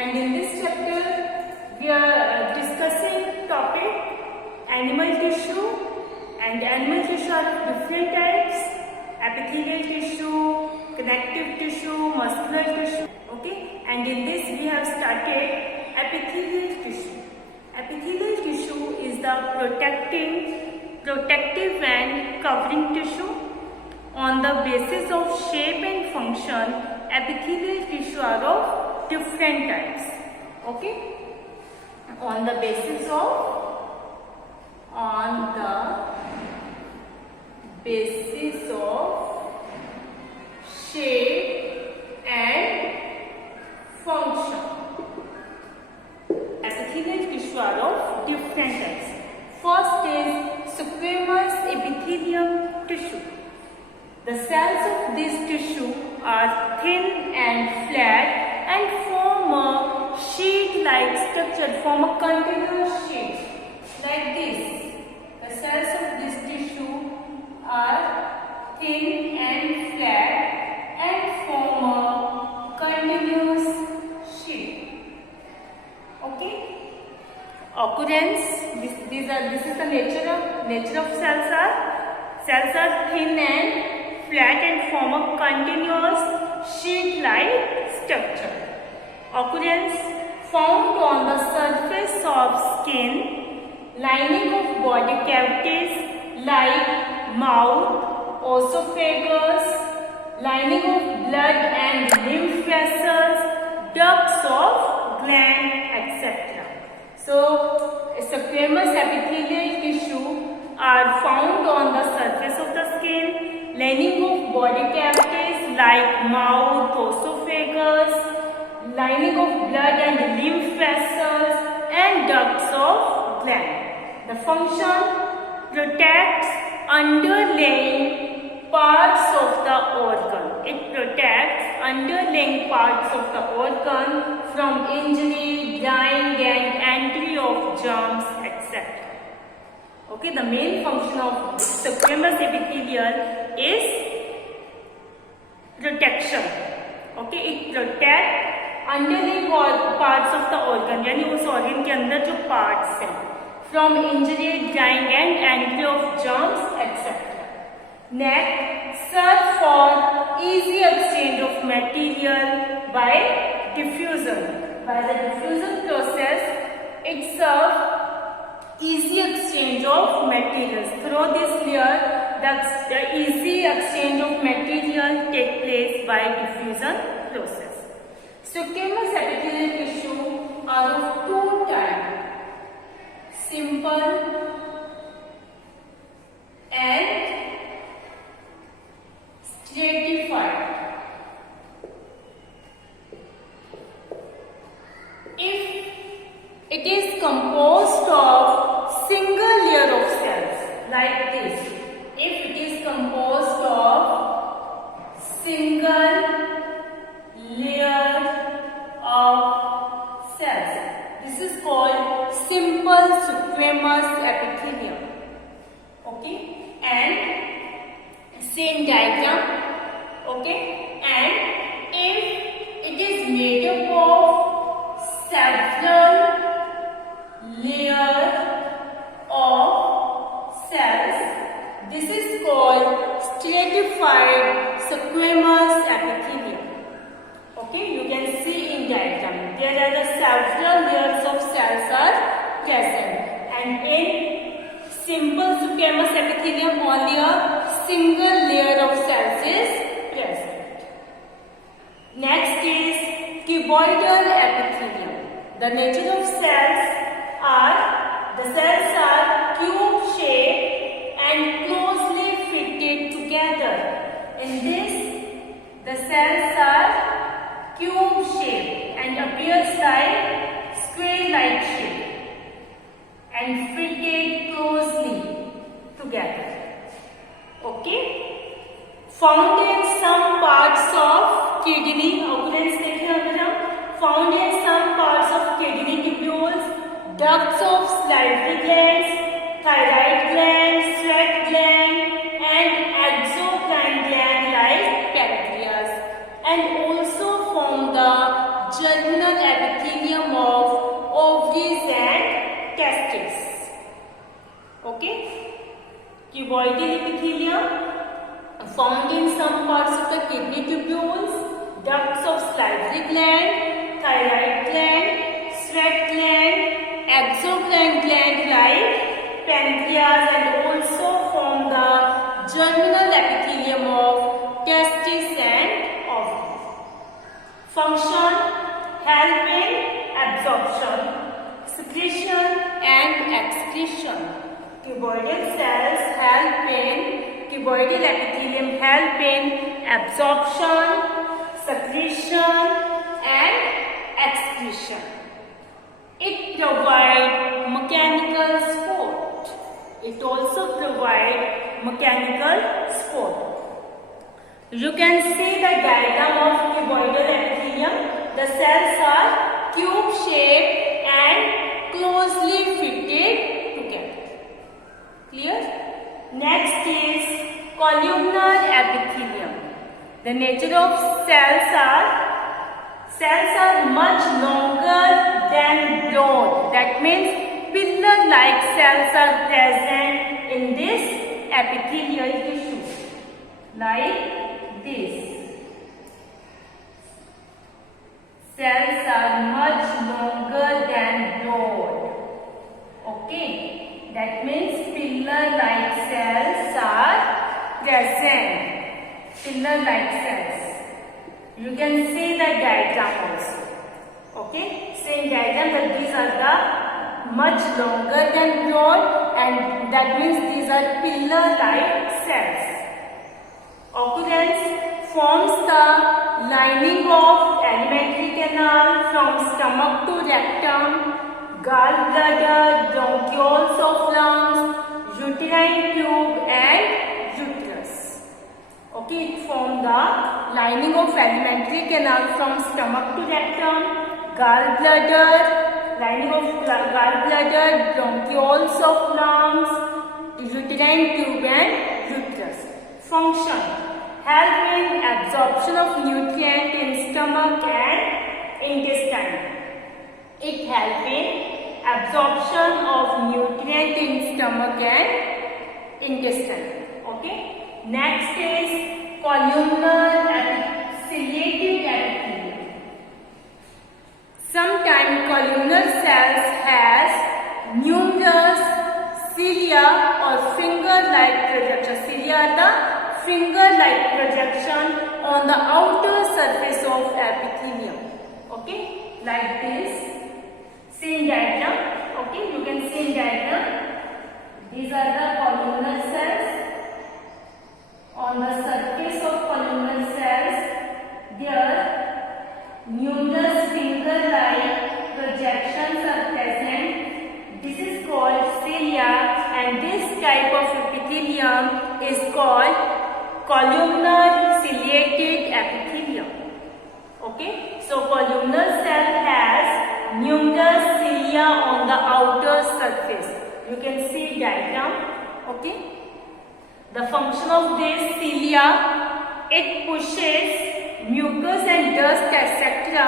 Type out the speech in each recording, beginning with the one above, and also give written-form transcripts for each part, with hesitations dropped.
and in this chapter we are discussing topic animal tissue, and animal tissue are of different types: epithelial tissue, connective tissue, muscular tissue. Okay, and in this we have started epithelial tissue. Epithelial tissue is the protective and covering tissue. On the basis of shape and function, epithelial tissue are of different types. Okay, on the basis of shape and function, epithelial tissue are of different types. First is squamous epithelium tissue. The cells of this tissue are thin and flat and form a sheet-like structure, form a continuous sheet like this. The cells of this tissue are thin and flat and form a continuous sheet. Okay. Occurrence. This is the nature of cells are thin and flat and form a continuous sheet-like structure. Occurrence: found on the surface of skin, lining of body cavities like mouth, esophagus, lining of blood and lymph vessels, ducts of gland, etc. So, squamous epithelial tissue are found on the surface of the skin, lining of body cavities like mouth, esophagus, lining of blood and lymph vessels, and ducts of gland. The function: protects underlying parts of the organ. It protects underlying parts of the organ from injury, drying, and entry of germs, etc. Okay, the main function of squamous epithelial is protection. Okay, it protects underlying parts of the organ, यानी उस organ के अंदर जो parts हैं, from injury, drying, and entry of germs, etc. Next, serve for easy exchange of material by diffusion. By the diffusion process, it serves easy exchange of materials. Through this layer, the easy exchange of material take place by diffusion process. Squamous epithelial tissue are of two types: simple and stratified. If it is composed of single layer of cells like this, if it is composed of single layer of cells, this is called simple squamous epithelium. Okay, and same diagram. Okay, and if it is made up of several layers of cells, this is called stratified squamous epithelium. Okay, you can see in diagram there are the several layers of cells are present, and in simple squamous epithelium only a single layer of cells is present. Next is cuboidal epithelium. The nature of cells are cube shaped and closely fitted together. In this, the cells are cube shaped and appears like square-like shape and fitted closely together. Okay. Found in some parts of kidney. Occurrence देखिए अगर हम found in some parts of kidney tubules, ducts of salivary glands, thyroid gland, sweat gland, and exocrine gland like pancreas, and also form the germinal epithelium cuboidal epithelium found in some parts of the kidney tubules, ducts of salivary gland, thyroid gland, sweat gland, exocrine gland like pancreas, and also form the germinal epithelium of testis and ovaries. Function: help in absorption, secretion and excretion. Cuboidal cells help in cuboidal epithelium help in absorption, secretion and excretion. It provides mechanical support. It also provides mechanical support. You can see the diagram of cuboidal epithelium. The cells are cube shaped and closely fitted together. Clear? Next is columnar epithelium. The nature of cells are much longer than broad. That means pillar-like cells are present in this epithelial tissue, like this. Cells are much longer than broad. Okay, that means pillar-like cells are present. Pillar-like cells. You can see the diagram also. Okay, same diagram that these are the much longer than broad, and that means these are pillar-like cells. Occurrence: forms the lining of alimentary canal from stomach to rectum, gallbladder, bronchioles of lungs, uterine tube and uterus. Okay, it forms the lining of alimentary canal from stomach to rectum, gallbladder, lining of gallbladder, bronchioles of lungs, uterine tube and uterus. Function: help in absorption of nutrient in stomach and intestine. It helps in absorption of nutrient in stomach and intestine. Okay. Next is columnar ciliated epithelium. Sometimes columnar cells has numerous cilia or finger-like projection. Cilia are the finger-like projection on the outer surface of epithelium. Okay, like this. See in diagram. Okay, you can see in diagram. These are the columnar cells. On the surface of columnar cells, there numerous finger-like projections are present. This is called cilia, and this type of epithelium is called columnar ciliated epithelium. Okay, so columnar cell has numerous cilia on the outer surface. You can see diagram. Okay. The function of this cilia: it pushes mucus and dust etc.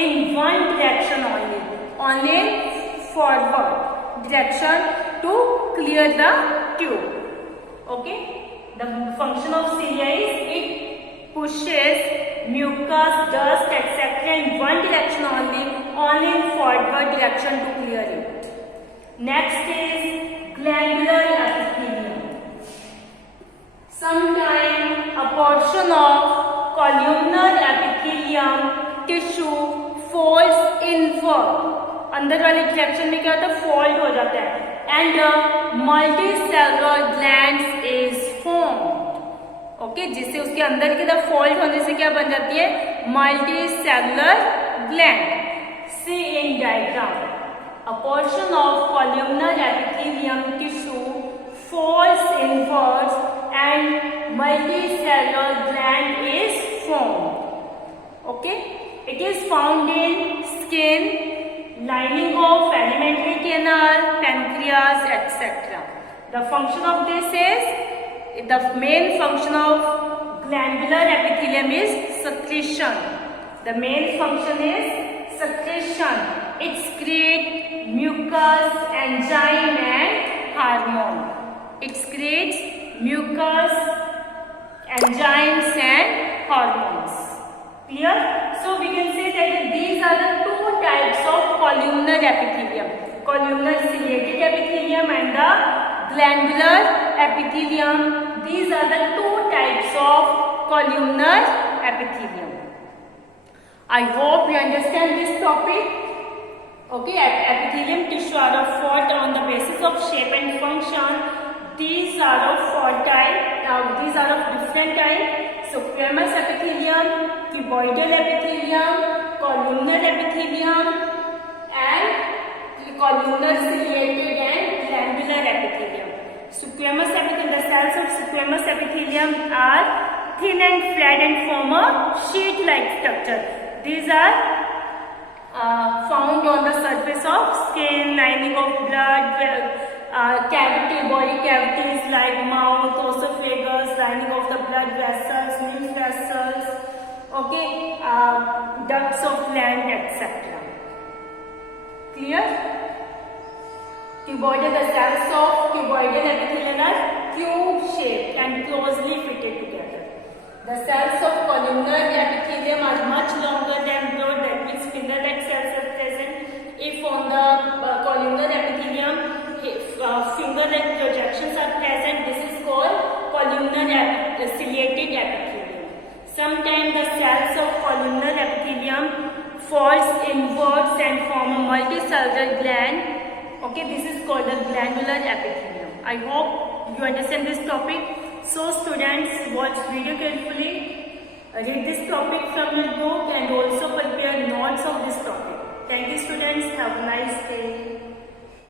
in one direction only forward direction to clear the tube. Okay, the function of cilia is it pushes mucus, dust etc. in one direction only in forward direction to clear it. Next is glandular epithelium. Sometimes a portion of columnar epithelium tissue folds inward. अंदर वाले direction में क्या होता है? Fold हो जाता है. And multicellular glands is formed. Okay, जिससे उसके अंदर की तरफ फोल्ड होने से क्या बन जाती है? Multicellular gland. See in diagram. A portion of columnar epithelium tissue folds inwards and multicellular gland is formed. Okay, it is found in skin, lining of alimentary canal, pancreas, etc. The function of this is, the main function of glandular epithelium is secretion. The main function is secretion. It secretes mucus, enzyme and hormone. It secretes mucus, enzymes and hormones. Clear? So we can say that these are the two types of columnar epithelium. Columnar ciliated epithelium and the glandular epithelium. These are the two types of columnar epithelium. I hope you understand this topic. Okay, epithelium tissue are of formed on the basis of shape and function. These are of four types. Now these are of different types. So squamous epithelium, cuboidal epithelium, columnar epithelium, and columnar ciliated and glandular epithelium. Squamous epithelium, the cells of squamous epithelium are thin and flat and form a sheet-like structure. These are found on the surface of skin, lining of blood, cavity, body cavities like mouth, esophagus, lining of the blood vessels, lymph vessels, okay, ducts of gland, etc. Clear? Cuboidal, the cells of cuboidal epithelium are cube-shaped and closely fitted together. The cells of columnar epithelium are much longer than broad, that means finger-like cells are present. If on the columnar epithelium, finger-like projections are present, this is called columnar ciliated epithelium. Sometimes the cells of columnar epithelium falls inwards and form a multicellular gland. Okay, this is called the glandular epithelium. I hope you understand this topic. So students, watch video carefully, read this topic from your book and also prepare notes of this topic. Thank you students, have a nice day.